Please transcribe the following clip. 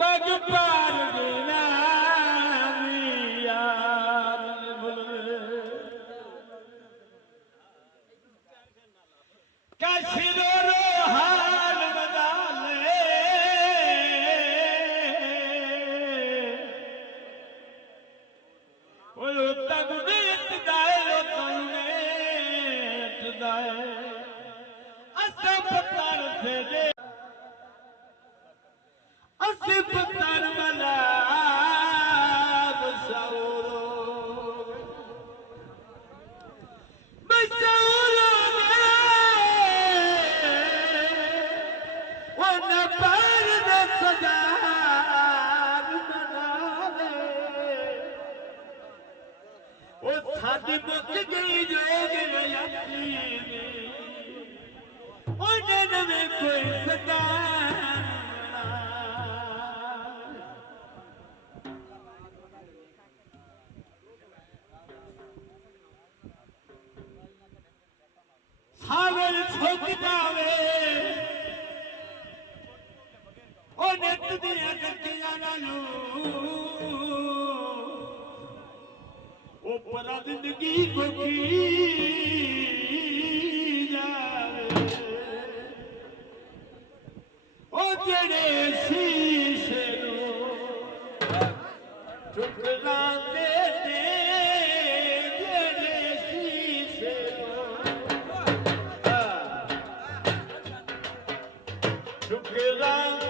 मग पार देना यार कैसे रो हाल बदा ले वो तब बीत जाए लो तुमने जाए असे पत्थर थे दे असे पत्थर बना बसाओ बसाओ वो न पर न सजा बना ले वो साथी मुक गई जोग में में कोई सदा सावर छोक जावे ओ नेत दिया तकिया नालू ओ परा जिंदगी कोकी ਜਿਹੜੇ ਸ਼ੀਸ਼ੇ ਨੂੰ ਠੁਕਰਾਉਂਦੇ ਨੇ ਜਿਹੜੇ ਸ਼ੀਸ਼ੇ ਨੂੰ ਠੁਕਰਾਉਂਦੇ